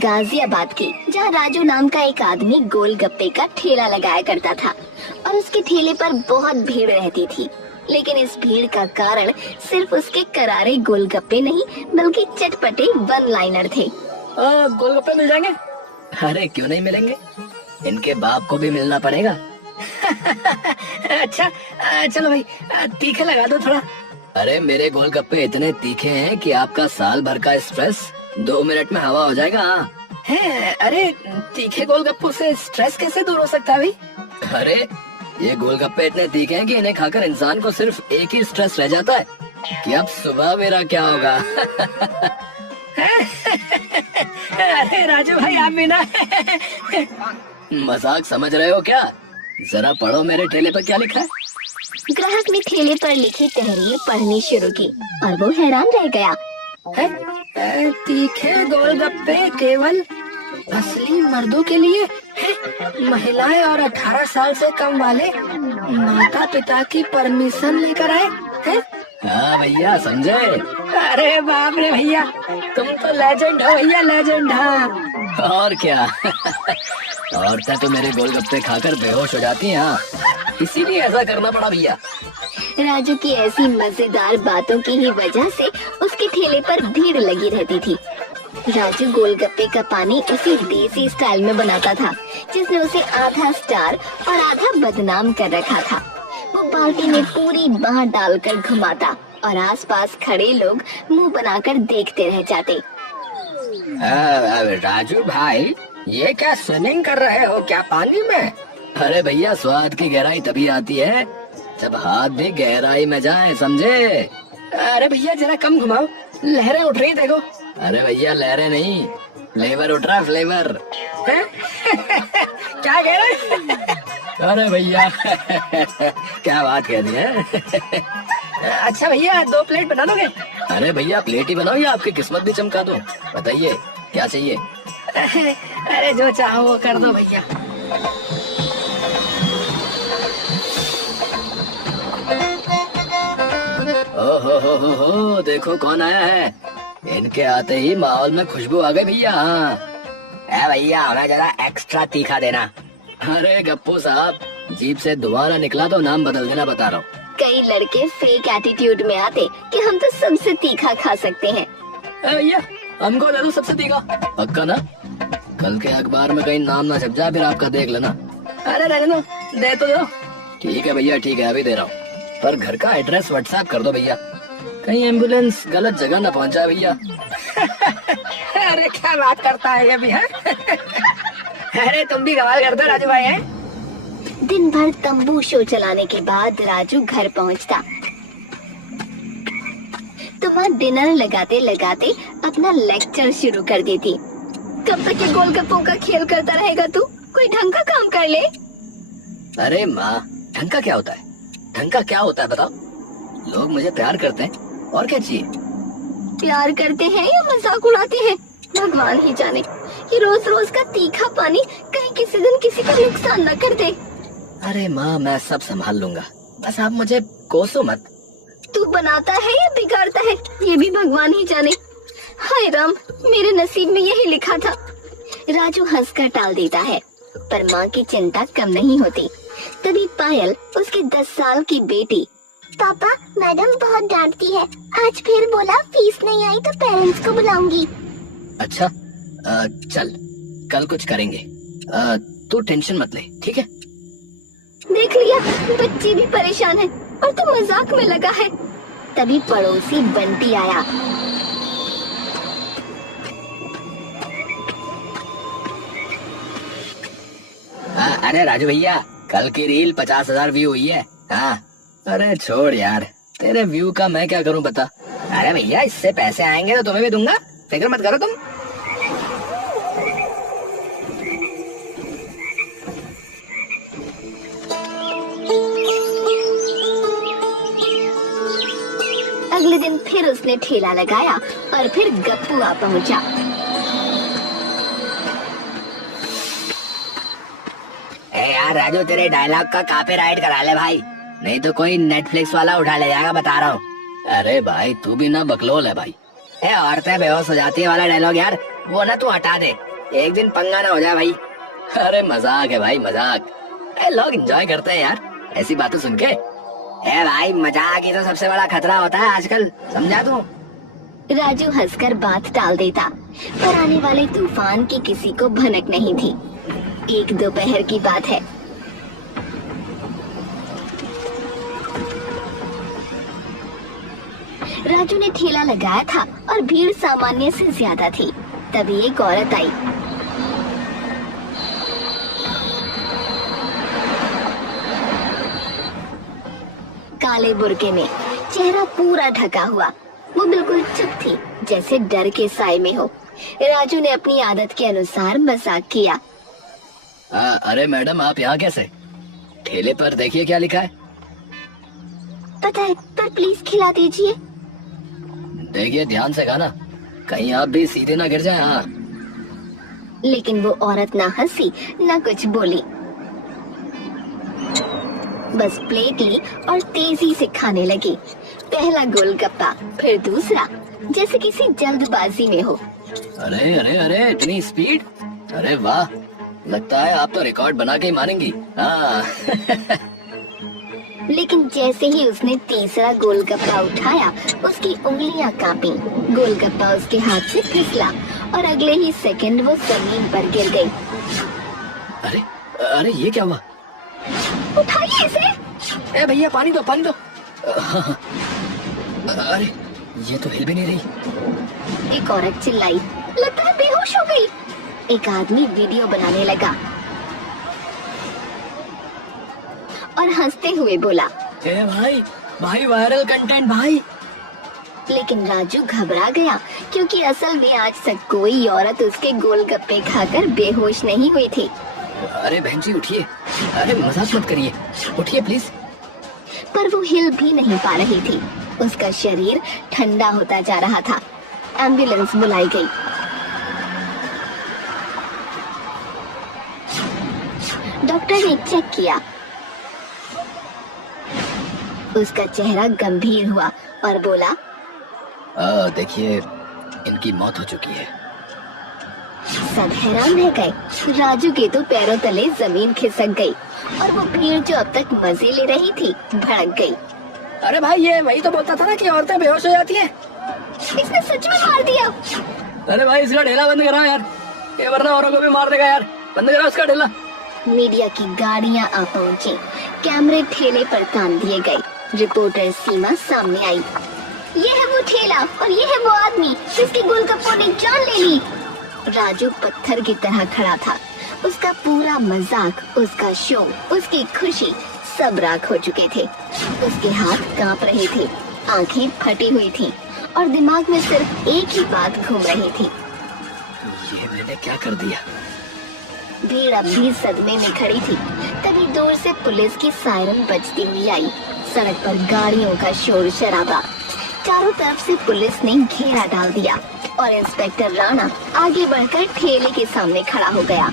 गाजियाबाद की, जहाँ राजू नाम का एक आदमी गोलगप्पे का ठेला लगाया करता था और उसके ठेले पर बहुत भीड़ रहती थी। लेकिन इस भीड़ का कारण सिर्फ उसके करारे गोलगप्पे नहीं बल्कि चटपटे वन लाइनर थे। गोलगप्पे मिल जाएंगे? अरे क्यों नहीं मिलेंगे, इनके बाप को भी मिलना पड़ेगा। अच्छा चलो भाई, तीखे लगा दो थोड़ा। अरे मेरे गोलगप्पे इतने तीखे हैं कि आपका साल भर का स्ट्रेस 2 मिनट में हवा हो जाएगा। है, अरे तीखे गोलगप्पों से स्ट्रेस कैसे दूर हो सकता है भाई? अरे ये गोलगप्पे इतने तीखे हैं कि इन्हें खाकर इंसान को सिर्फ एक ही स्ट्रेस रह जाता है कि अब सुबह मेरा क्या होगा। अरे राजू भाई, आप भी ना। मजाक समझ रहे हो क्या? जरा पढ़ो मेरे ठेले पर क्या लिखा है। ग्राहक ने ठेले पर लिखी तहरीर पढ़नी शुरू की और वो हैरान रह गया। तीखे गोलगप्पे केवल असली मर्दों के लिए, महिलाएं और 18 साल से कम वाले माता पिता की परमिशन लेकर आए हैं। हाँ भैया, समझे? अरे बाप रे भैया, तुम तो लेजेंड हो भैया, लेजेंड। हाँ और क्या। औरतें तो मेरे गोलगप्पे खाकर बेहोश हो जाती हैं, हाँ, इसीलिए ऐसा करना पड़ा भैया। राजू की ऐसी मजेदार बातों की ही वजह से उसके ठेले पर भीड़ लगी रहती थी। राजू गोलगप्पे का पानी उसी देसी स्टाइल में बनाता था जिसने उसे आधा स्टार और आधा बदनाम कर रखा था। वो बाल्टी में पूरी बांह डालकर घुमाता और आसपास खड़े लोग मुंह बनाकर देखते रह जाते। राजू भाई, ये क्या स्विमिंग कर रहे हो क्या पानी में? अरे भैया, स्वाद की गहराई तभी आती है जब हाथ भी गहराई में जाए, समझे? अरे भैया जरा कम घुमाओ, लहरें उठ रही देखो। अरे भैया, लहरें नहीं, फ्लेवर उठ रहा, फ्लेवर। क्या कह रहे? अरे भैया, क्या बात कह दी है। अच्छा भैया, 2 प्लेट बना दोगे? अरे भैया, प्लेट ही बनाओ या आपकी किस्मत भी चमका दूं? बताइए क्या चाहिए। अरे जो चाहो वो कर दो भैया। हो, देखो कौन आया है। इनके आते ही माहौल में खुशबू आ गई भैया। भैया, हमें जरा एक्स्ट्रा तीखा देना। अरे गप्पू साहब, जीप से धुआं ना निकला तो नाम बदल देना, बता रहा हूँ। कई लड़के फेक एटीट्यूड में आते कि हम तो सबसे तीखा खा सकते हैं। भैया, हमको दे दो सबसे तीखा। पक्का ना? कल के अखबार में कहीं नाम ना छप जाए, फिर आपका देख लेना। अरे रहने दो, दे तो दो। ठीक है भैया, ठीक है, अभी दे रहा हूँ, पर घर का एड्रेस व्हाट्सएप कर दो भैया, कहीं एम्बुलेंस गलत जगह न पहुंचा भैया। अरे क्या बात करता है ये भी, है? अरे तुम भी कमाल करते हो राजू भाई, है? दिन भर तंबू शो चलाने के बाद राजू घर पहुंचता तो वहाँ डिनर लगाते लगाते अपना लेक्चर शुरू कर देती। कब तक ये गोलगप्पों का खेल करता रहेगा तू? कोई ढंग का काम कर ले। अरे माँ, ढंग का क्या होता है? ढंग का क्या होता है बताओ? लोग मुझे प्यार करते हैं, और क्या चाहिए? प्यार करते हैं या मजाक उड़ाते हैं, भगवान ही जाने। ये रोज रोज का तीखा पानी कहीं किसी दिन किसी का नुकसान न कर दे। अरे माँ, मैं सब संभाल लूंगा, बस आप मुझे कोसो मत। तू बनाता है या बिगाड़ता है, ये भी भगवान ही जाने। हाय राम, मेरे नसीब में यही लिखा था। राजू हंसकर टाल देता है, पर माँ की चिंता कम नहीं होती। तभी पायल, उसकी 10 साल की बेटी, पापा मैडम बहुत डांटती है, आज फिर बोला फीस नहीं आई तो पेरेंट्स को बुलाऊंगी। अच्छा, चल कल कुछ करेंगे, तू टेंशन मत ले, ठीक है? देख लिया, बच्ची भी परेशान है और तू मजाक में लगा है। तभी पड़ोसी बंटी आया। अरे राजू भैया, कल की रील 50,000 व्यू हुई है। हाँ। अरे छोड़ यार, तेरे व्यू का मैं क्या करूं बता। अरे भैया, इससे पैसे आएंगे तो तुम्हें भी दूंगा, फिक्र मत करो तुम। अगले दिन फिर उसने ठेला लगाया और फिर गप्पू आ पहुंचा। यार राजू, तेरे डायलॉग का कॉपीराइट करा ले भाई, नहीं तो कोई नेटफ्लिक्स वाला उठा ले जाएगा, बता रहा हूँ। अरे भाई, तू भी ना बकलोल है भाई। औरतें बेहोश हो जाती है वाला डायलॉग यार, वो ना तू हटा दे। एक दिन पंगा ना हो जाए भाई। अरे मजाक है भाई, मजाक। लोग एंजॉय करते हैं यार ऐसी बातें सुन के। भाई मजाक ही तो सबसे बड़ा खतरा होता है आजकल, समझा तू? राजू हंसकर बात टाल देता, पर आने वाले तूफान की किसी को भनक नहीं थी। एक दोपहर की बात है। राजू ने ठेला लगाया था और भीड़ सामान्य से ज्यादा थी। तभी एक औरत आई। काले बुर्के में, चेहरा पूरा ढका हुआ। वो बिल्कुल चुप थी, जैसे डर के साए में हो। राजू ने अपनी आदत के अनुसार मजाक किया। अरे मैडम, आप यहाँ कैसे? ठेले पर देखिए क्या लिखा है। पता है, पर प्लीज खिला दीजिए। देखिए ध्यान से खाना, कहीं आप भी सीधे ना गिर जाए। हाँ। लेकिन वो औरत ना हंसी ना कुछ बोली, बस प्लेट ली और तेजी से खाने लगी। पहला गोलगप्पा, फिर दूसरा, जैसे किसी जल्दबाजी में हो। अरे अरे अरे, इतनी स्पीड! अरे वाह, लगता है आप तो रिकॉर्ड बना के ही मानेंगी। हाँ। लेकिन जैसे ही उसने तीसरा गोलगप्पा उठाया, उसकी उंगलियां कांपी। गोलगप्पा उसके हाथ से फिसला और अगले ही सेकंड वो जमीन पर गिर गई। अरे अरे, ये क्या हुआ? उठाइए इसे। भैया पानी दो, पानी दो। अरे ये तो हिल भी नहीं रही। एक औरत चिल्लाई, लगता है बेहोश हो गई। एक आदमी वीडियो बनाने लगा और हंसते हुए बोला, भाई भाई, वायरल कंटेंट भाई। लेकिन राजू घबरा गया, क्योंकि असल में आज तक कोई औरत उसके गोलगप्पे खाकर बेहोश नहीं हुई थी। अरे बहन जी उठिए, अरे मजाक मत करिए, उठिए प्लीज। पर वो हिल भी नहीं पा रही थी। उसका शरीर ठंडा होता जा रहा था। एम्बुलेंस बुलाई गई। डॉक्टर ने चेक किया। उसका चेहरा गंभीर हुआ और बोला, देखिए इनकी मौत हो चुकी है। सब हैरान रह गए। राजू के तो पैरों तले जमीन खिसक गई और वो भीड़ जो अब तक मजे ले रही थी भड़क गई। अरे भाई, ये वही तो बोलता था ना कि औरतें बेहोश हो जाती हैं। इसने सच में मार दिया। अरे भाई, इसका ढेला बंद कराओ यार, ये वरना औरों को भी मार देगा यार। बंद कराओ इसका ढेला। मीडिया की गाड़ियां आ पहुंची, कैमरे ठेले पर तान दिए गए। रिपोर्टर सीमा सामने आई। ये है वो ठेला और ये है वो आदमी जिसके गोलगप्पों ने जान ले ली। राजू पत्थर की तरह खड़ा था। उसका पूरा मजाक, उसका शो, उसकी खुशी सब राख हो चुके थे। उसके हाथ कांप रहे थे, आंखें फटी हुई थीं और दिमाग में सिर्फ एक ही बात घूम रही थी, ये मैंने क्या कर दिया? भीड़ अब भी सदमे में खड़ी थी। तभी दूर से पुलिस की सायरन बजती हुई आई। सड़क पर गाड़ियों का शोर शराबा। चारों तरफ से पुलिस ने घेरा डाल दिया और इंस्पेक्टर राणा आगे बढ़कर ठेले के सामने खड़ा हो गया।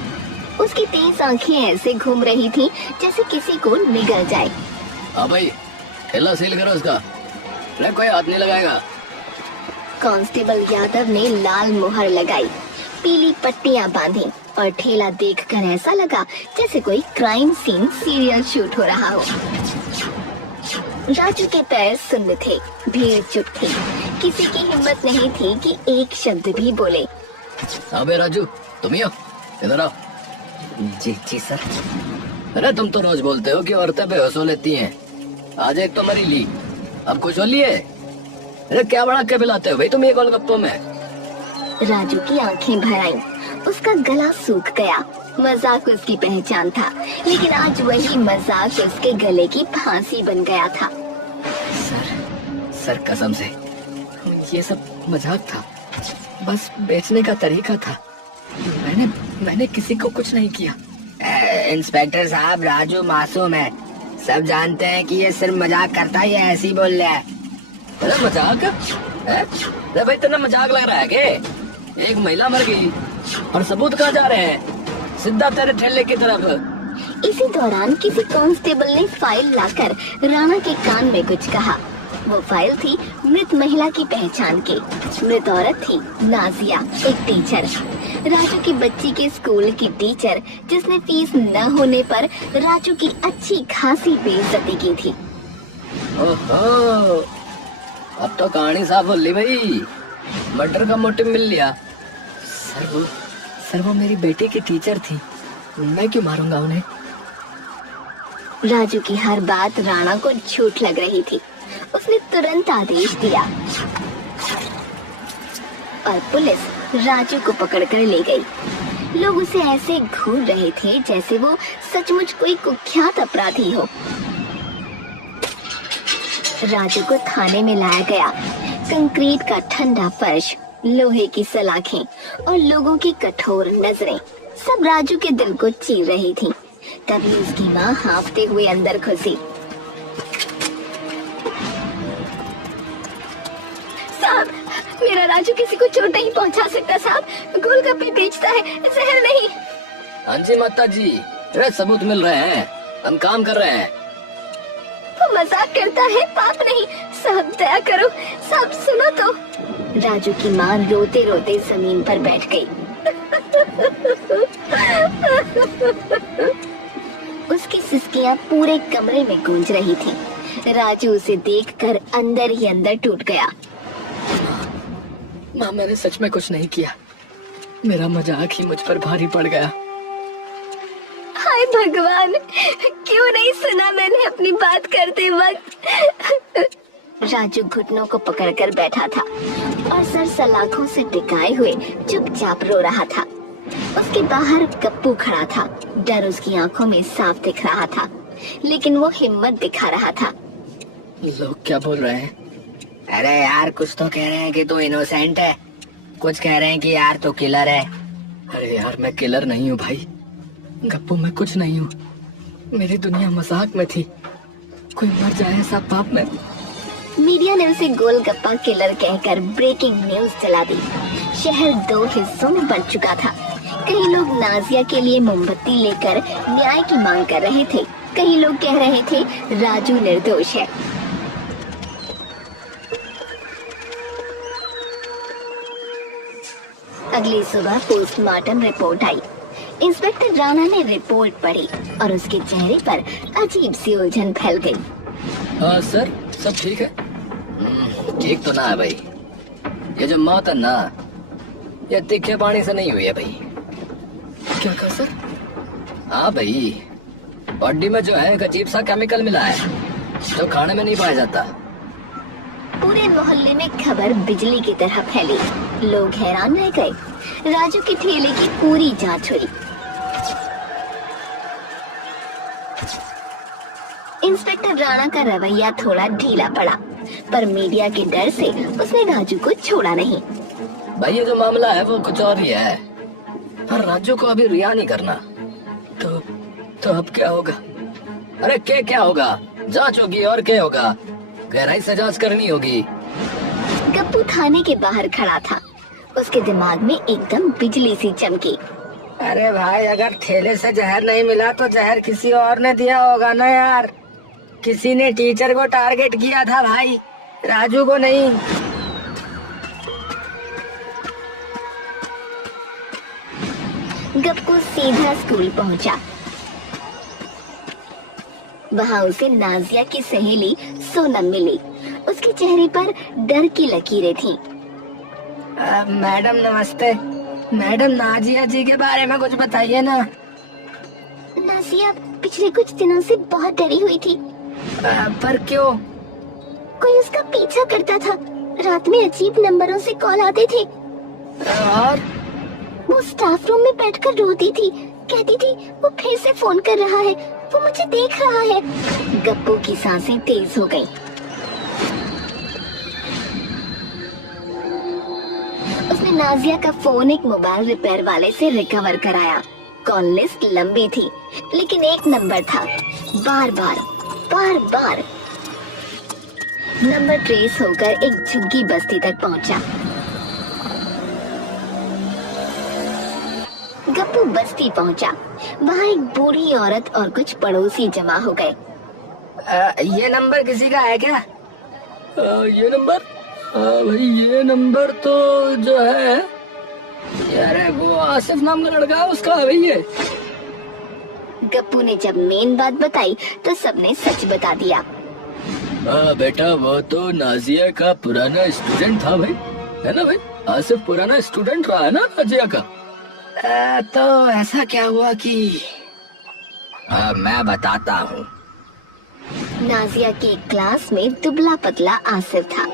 उसकी तेज आंखें ऐसे घूम रही थीं जैसे किसी को निगल जाए। हाँ भाई, ठेला सील करो उसका, कोई हाथ नहीं लगाएगा। कांस्टेबल यादव ने लाल मुहर लगाई, पीली पट्टियां बांधी और ठेला देखकर ऐसा लगा जैसे कोई क्राइम सीन सीरियल शूट हो रहा हो। राजू के पैर सुन्न थे, भीड़ चुप थी। किसी की हिम्मत नहीं थी कि एक शब्द भी बोले। अबे राजू, तुम ही हो? इधर आओ। जी जी सर। अरे तुम तो रोज बोलते हो कि औरतें बेहोश हो लेती हैं। आज एक तो मरी ली, अब कुछ हो लिए। अरे क्या बड़ा के पिलाते हो भाई तुम ये गोलगप्पों में? राजू की आंखें भर आईं। उसका गला सूख गया। मजाक उसकी पहचान था, लेकिन आज वही मजाक उसके गले की फांसी बन गया था। सर कसम से ये सब मजाक था, बस बेचने का तरीका था। मैंने किसी को कुछ नहीं किया। इंस्पेक्टर साहब, राजू मासूम है, सब जानते हैं कि ये सिर्फ मजाक करता है, ये ऐसे ही बोल रहा है। अरे मजाक? अरे भाई तेरा मजाक लग रहा है कि एक महिला मर गई और सबूत कहाँ जा रहे हैं? सीधा तेरे ठेले की तरफ। इसी दौरान किसी कांस्टेबल ने फाइल लाकर राणा के कान में कुछ कहा। वो फाइल थी मृत महिला की पहचान की। मृत औरत थी नाजिया, एक टीचर, राजू की बच्ची के स्कूल की टीचर, जिसने फीस न होने पर राजू की अच्छी खासी बेइज्जती की थी। ओहो, अब तो कहानी साफ हो ली भाई। मर्डर का मोटिव मिल लिया। सर वो मेरी बेटी की टीचर थी, मैं क्यों मारूंगा उन्हें? राजू की हर बात राणा को झूठ लग रही थी। उसने तुरंत आदेश दिया और पुलिस राजू को पकड़कर ले गई। लोग उसे ऐसे घूर रहे थे जैसे वो सचमुच कोई कुख्यात अपराधी हो। राजू को थाने में लाया गया। कंक्रीट का ठंडा फर्श, लोहे की सलाखें और लोगों की कठोर नजरें सब राजू के दिल को चीर रही थी। तभी उसकी माँ हांफते हुए अंदर घुसी। साहब, मेरा राजू किसी को चोट नहीं पहुंचा सकता साहब, गोलगप्पे बेचता है, जहर नहीं। हाँ जी माता जी, सबूत मिल रहे हैं, हम काम कर रहे हैं। वो मजाक करता है, पाप नहीं साहब, दया करो साहब, सुनो तो। राजू की माँ रोते रोते जमीन पर बैठ गई। उसकी सिसकियां पूरे कमरे में गूंज रही थी। राजू उसे देखकर अंदर ही अंदर टूट गया। माँ, मैंने सच में कुछ नहीं किया, मेरा मजाक ही मुझ पर भारी पड़ गया। हाय भगवान, क्यों नहीं सुना मैंने अपनी बात करते वक्त। राजू घुटनों को पकड़कर बैठा था और सर सलाखों से टिकाए हुए चुपचाप रो रहा था। उसके बाहर गप्पू खड़ा था। डर उसकी आंखों में साफ दिख रहा था, लेकिन वो हिम्मत दिखा रहा था। लोग क्या बोल रहे हैं? अरे यार, कुछ तो कह रहे हैं कि तू इनोसेंट है, कुछ कह रहे हैं कि यार तू किलर है। अरे यार, मैं किलर नहीं हूँ भाई, गप्पू मैं कुछ नहीं हूँ। मेरी दुनिया मजाक में थी, कोई मर जाए ऐसा पाप में। मीडिया ने उसे गोलगप्पा किलर कहकर ब्रेकिंग न्यूज चला दी। शहर 2 हिस्सों में बंट चुका था। कई लोग नाजिया के लिए मोमबत्ती लेकर न्याय की मांग कर रहे थे, कई लोग कह रहे थे राजू निर्दोष है। अगली सुबह पोस्टमार्टम रिपोर्ट आई। इंस्पेक्टर राणा ने रिपोर्ट पढ़ी और उसके चेहरे पर अजीब सी उलझन फैल गई। हाँ सर, सब ठीक है। ठीक तो ना है भाई, ये जो मौत है ना, ये तीखे पानी से नहीं हुई है भाई। क्या कहा सर? हाँ भाई, बॉडी में जो है एक अजीब सा केमिकल मिला है जो खाने में नहीं पाया जाता। पूरे मोहल्ले में खबर बिजली की तरह फैली। लोग हैरान रह गए। राजू के ठेले की पूरी जांच हुई। इंस्पेक्टर राणा का रवैया थोड़ा ढीला पड़ा, पर मीडिया के डर से उसने राजू को छोड़ा नहीं। भाई ये जो मामला है वो कुछ और ही है, पर राजू को अभी रिहा नहीं करना। तो अब क्या होगा? अरे क्या होगा? जांच होगी और क्या होगा, गहराई से जांच करनी होगी। गप्पू थाने के बाहर खड़ा था। उसके दिमाग में एकदम बिजली सी चमकी। अरे भाई, अगर ठेले से जहर नहीं मिला तो जहर किसी और ने दिया होगा ना यार। किसी ने टीचर को टारगेट किया था भाई, राजू को नहीं। गप्पू सीधा स्कूल पहुंचा। वहां उसे नाजिया की सहेली सोनम मिली। उसके चेहरे पर डर की लकीरें थीं। मैडम नमस्ते। मैडम, नाजिया जी के बारे में कुछ बताइए ना। नाजिया पिछले कुछ दिनों से बहुत डरी हुई थी। पर क्यों? कोई उसका पीछा करता था। रात में अजीब नंबरों से कॉल आते थे। और वो स्टाफ रूम में बैठकर रोती थी, कहती थी वो फिर से फोन कर रहा है, वो मुझे देख रहा है। गप्पू की सांसें तेज हो गईं। उसने नाजिया का फोन एक मोबाइल रिपेयर वाले से रिकवर कराया। कॉल लिस्ट लंबी थी, लेकिन एक नंबर था। बार बार नंबर ट्रेस होकर एक झुग्गी बस्ती तक पहुंचा। गप्पू बस्ती पहुंचा। वहाँ एक बूढ़ी औरत और कुछ पड़ोसी जमा हो गए। ये नंबर किसी का है क्या? ये नंबर भाई, ये नंबर तो जो है यार वो आसिफ नाम का लड़का है, उसका है भाई ये। गप्पू ने जब मेन बात बताई तो सबने सच बता दिया। बेटा वो तो नाजिया का पुराना स्टूडेंट था भाई, है ना भाई? आसिफ पुराना स्टूडेंट रहा है ना नाजिया का। तो ऐसा क्या हुआ कि मैं बताता हूँ। नाजिया की क्लास में दुबला पतला आसिफ था।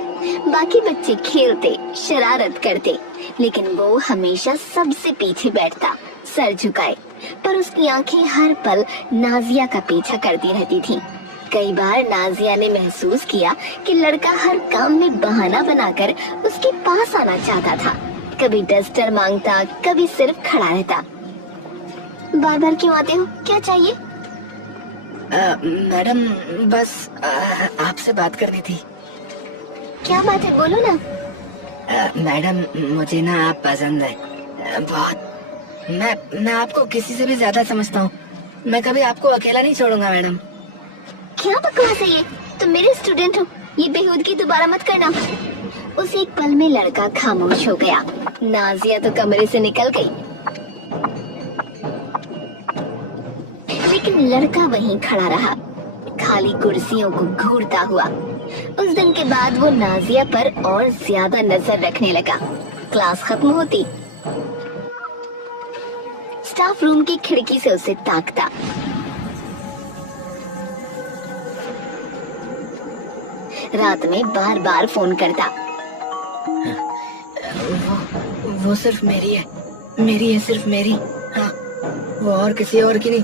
बाकी बच्चे खेलते, शरारत करते, लेकिन वो हमेशा सबसे पीछे बैठता, सर झुकाए। पर उसकी आंखें हर पल नाजिया का पीछा करती रहती थीं। कई बार नाजिया ने महसूस किया कि लड़का हर काम में बहाना बनाकर उसके पास आना चाहता था। कभी डस्टर मांगता, कभी सिर्फ खड़ा रहता। बार बार क्यों आते हो, क्या चाहिए? मैडम बस आपसे बात करनी थी। क्या बात है, बोलो ना। मैडम मुझे ना आप पसंद है बहुत। मैं आपको किसी से भी ज्यादा समझता हूँ। मैं कभी आपको अकेला नहीं छोड़ूंगा मैडम। क्या बकवास है ये? तुम मेरे स्टूडेंट हो, ये बेहूदगी दोबारा मत करना। उस एक पल में लड़का खामोश हो गया। नाजिया तो कमरे से निकल गई, लेकिन लड़का वहीं खड़ा रहा, खाली कुर्सियों को घूरता हुआ। उस दिन के बाद वो नाजिया पर और ज्यादा नजर रखने लगा। क्लास खत्म होती, स्टाफ रूम की खिड़की से उसे ताकता। रात में बार बार फोन करता। वो सिर्फ मेरी है सिर्फ मेरी। हाँ, वो और किसी और की नहीं,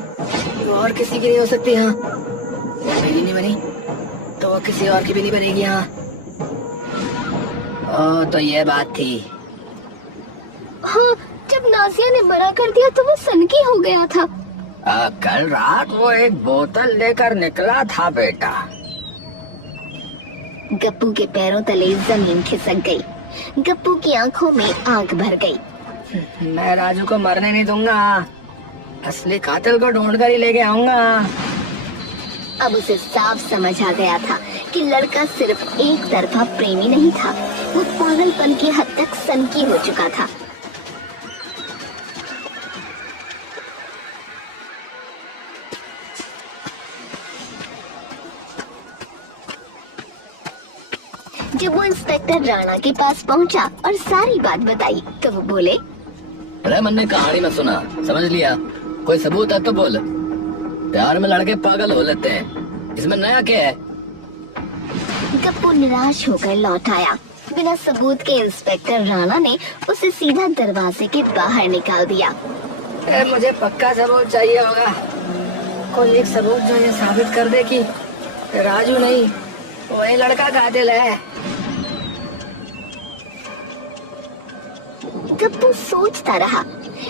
वो और किसी की नहीं हो सकती। हाँ, वो मेरी नहीं बनी तो वो किसी और की भी नहीं बनेगी। हाँ, तो ये बात थी। हाँ, जब नाजिया ने बड़ा कर दिया तो वो सनकी हो गया था। कल रात वो एक बोतल लेकर निकला था बेटा। गप्पू के पैरों तले जमीन खिसक गई। गप्पू की आंखों में आग भर गई। मैं राजू को मरने नहीं दूंगा, असली कातिल को ढूंढ कर ही लेके आऊंगा। अब उसे साफ समझ आ गया था कि लड़का सिर्फ एक तरफा प्रेमी नहीं था, वो पागलपन की हद तक सनकी हो चुका था। जब वो इंस्पेक्टर राणा के पास पहुंचा और सारी बात बताई तो वो बोले, अरे मैंने कहानी में सुना, समझ लिया। कोई सबूत है तो बोल। प्यार में लड़के पागल हो लेते हैं, इसमें नया क्या है? गप्पू निराश होकर लौट आया। बिना सबूत के इंस्पेक्टर राणा ने उसे सीधा दरवाजे के बाहर निकाल दिया। मुझे पक्का सबूत चाहिए होगा, कोई एक सबूत जो ये साबित कर दे कि राजू नहीं वही लड़का कातिल है। गप्पू सोचता रहा।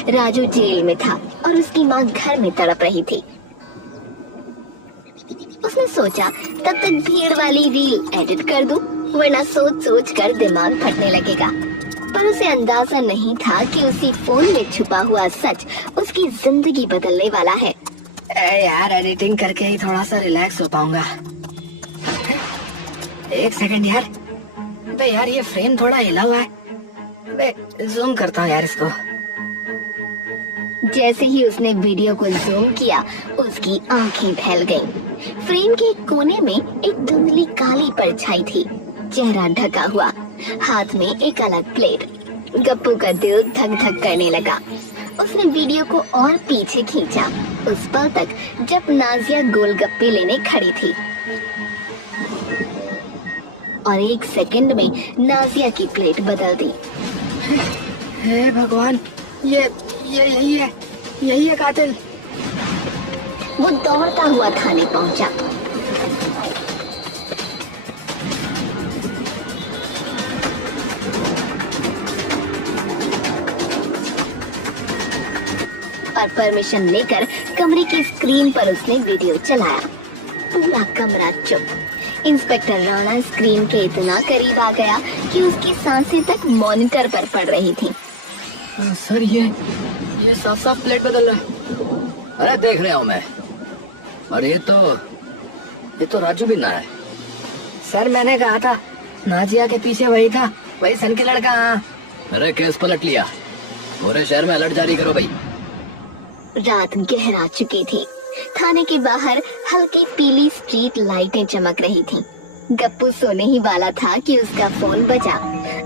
राजू जेल में था और उसकी माँ घर में तड़प रही थी। उसने सोचा तब तक भीड़ वाली रील एडिट कर दूं, वरना सोच सोच कर दिमाग फटने लगेगा। पर उसे अंदाजा नहीं था कि उसी फोन में छुपा हुआ सच उसकी जिंदगी बदलने वाला है। यार एडिटिंग करके ही थोड़ा सा रिलैक्स हो पाऊंगा। एक सेकंड यार, बे यार ये फ्रेम थोड़ा हिला हुआ है, बे जूम करता हूँ यार इसको। जैसे ही उसने वीडियो को जूम किया, उसकी आंखें फैल गईं। फ्रेम के कोने में एक धुंधली काली परछाई थी, चेहरा ढका हुआ, हाथ में एक अलग प्लेट। गप्पू का दिल धक धक करने लगा। उसने वीडियो को और पीछे खींचा, उस पल तक जब नाजिया गोलगप्पे लेने खड़ी थी। और एक सेकंड में नाजिया की प्लेट बदल दी। हे भगवान, ये यही है कातिल। वो दौड़ता हुआ थाने पहुंचा। और परमिशन लेकर कमरे की स्क्रीन पर उसने वीडियो चलाया। पूरा कमरा चुप। इंस्पेक्टर राणा स्क्रीन के इतना करीब आ गया कि उसकी सांसें तक मॉनिटर पर पड़ रही थी। सर ये साफ साफ प्लेट बदल रहा है। अरे देख रहा हूँ मैं। और ये तो राजू भी ना है। सर मैंने कहा था नाजिया के पीछे वही था, वही सन के लड़का। हाँ। अरे केस पलट लिया, पूरे शहर में अलर्ट जारी करो भाई। रात गहरा चुकी थी। थाने के बाहर हल्की पीली स्ट्रीट लाइटें चमक रही थीं। गप्पू सोने ही वाला था कि उसका फोन बजा।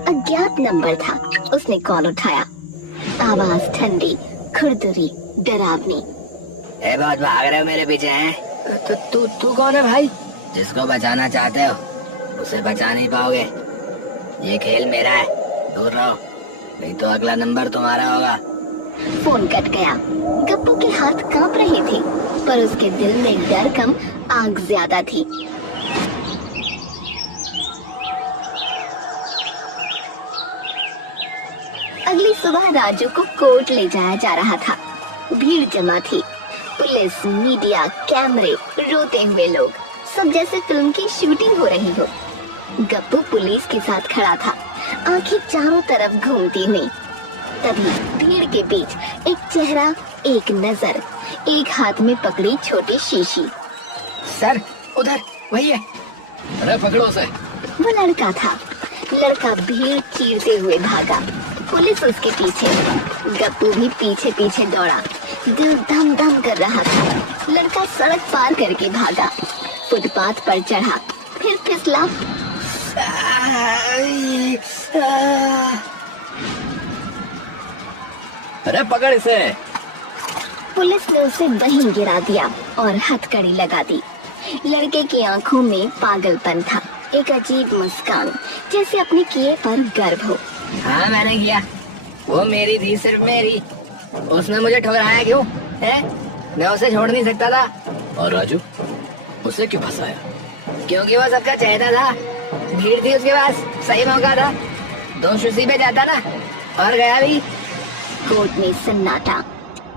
अज्ञात नंबर था। उसने कॉल उठाया। आवाज ठंडी, खुरदुरी, डरावनी। ए, बहुत भाग रहे हो मेरे पीछे हैं? तो तू कौन है भाई? जिसको बचाना चाहते हो उसे बचा नहीं पाओगे। ये खेल मेरा है, दूर रहो, नहीं तो अगला नंबर तुम्हारा होगा। फोन कट गया। गप्पू के हाथ कांप रहे थे, पर उसके दिल में डर कम, आग ज्यादा थी। अगली सुबह राजू को कोर्ट ले जाया जा रहा था। भीड़ जमा थी। पुलिस, मीडिया, कैमरे, रोते हुए लोग, सब जैसे फिल्म की शूटिंग हो रही हो। गप्पू पुलिस के साथ खड़ा था, आंखें चारों तरफ घूमती हुई। तभी भीड़ के बीच एक चेहरा, एक नजर, एक हाथ में पकड़ी छोटी शीशी। सर, उधर वही है। अरे पकड़ो उसे। वो लड़का था। लड़का भीड़ चीरते हुए भागा। पुलिस उसके पीछे। गप्पू भी पीछे पीछे दौड़ा। दिल धम धम कर रहा था। लड़का सड़क पार करके भागा, फुटपाथ पर चढ़ा, फिर फिसला। अरे पकड़ इसे। पुलिस ने उसे वहीं गिरा दिया और हथकड़ी लगा दी। लड़के की आंखों में पागलपन था, एक अजीब मुस्कान, जैसे अपने किए पर गर्व हो। हाँ मैंने किया, वो मेरी थी, सिर्फ मेरी। उसने मुझे ठुकराया क्यों है? मैं उसे छोड़ नहीं सकता था। और राजू, उसे क्यों फंसाया? क्योंकि वो सबका चहेता था। भीड़ थी उसके पास, सही मौका था। दोष उसी पे जाता ना, और गया भी। कोर्ट में सन्नाटा।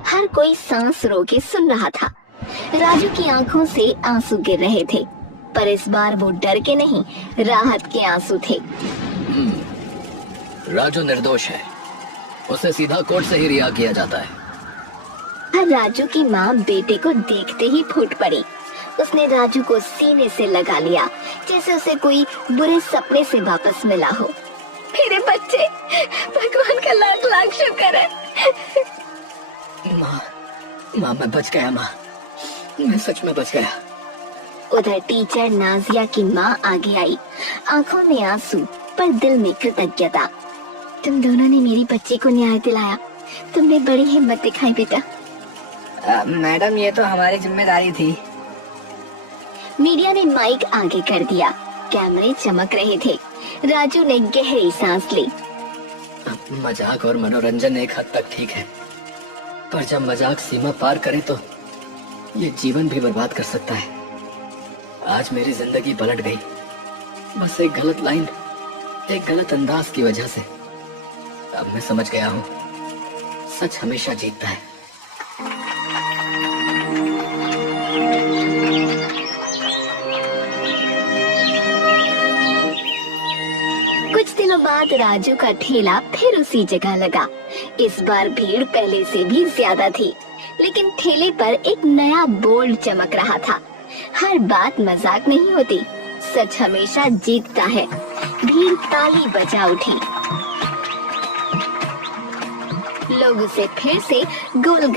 हर कोई सांस रोके सुन रहा था। राजू की आंखों से आंसू गिर रहे थे, पर इस बार वो डर के नहीं, राहत के आंसू थे। राजू निर्दोष है, उसे सीधा कोर्ट से ही रिहा किया जाता है। पर राजू की माँ बेटे को देखते ही फूट पड़ी। उसने राजू को सीने से लगा लिया, जैसे उसे कोई बुरे सपने से वापस मिला हो। मेरे बच्चे, भगवान का लाख लाख शुक्र है। माँ मैं बच गया। माँ, मैं सच में बच गया। उधर टीचर नाजिया की माँ आगे आई, आंखों में आंसू, पर दिल में कृतज्ञता। तुम दोनों ने मेरी बच्ची को न्याय दिलाया। तुमने बड़ी हिम्मत दिखाई बेटा। मैडम, ये तो हमारी जिम्मेदारी थी। मीडिया ने माइक आगे कर दिया। कैमरे चमक रहे थे। राजू ने गहरी सांस ली। मजाक और मनोरंजन एक हद तक ठीक है, पर जब मजाक सीमा पार करे तो ये जीवन भी बर्बाद कर सकता है। आज मेरी जिंदगी पलट गई, बस एक गलत लाइन, एक गलत अंदाज की वजह से। अब मैं समझ गया हूँ, सच हमेशा जीतता है। कुछ दिनों बाद राजू का ठेला फिर उसी जगह लगा। इस बार भीड़ पहले से भी ज्यादा थी, लेकिन ठेले पर एक नया बोर्ड चमक रहा था। हर बात मजाक नहीं होती, सच हमेशा जीतता है। भीड़ ताली बजा उठी। लोग उसे फिर से गोल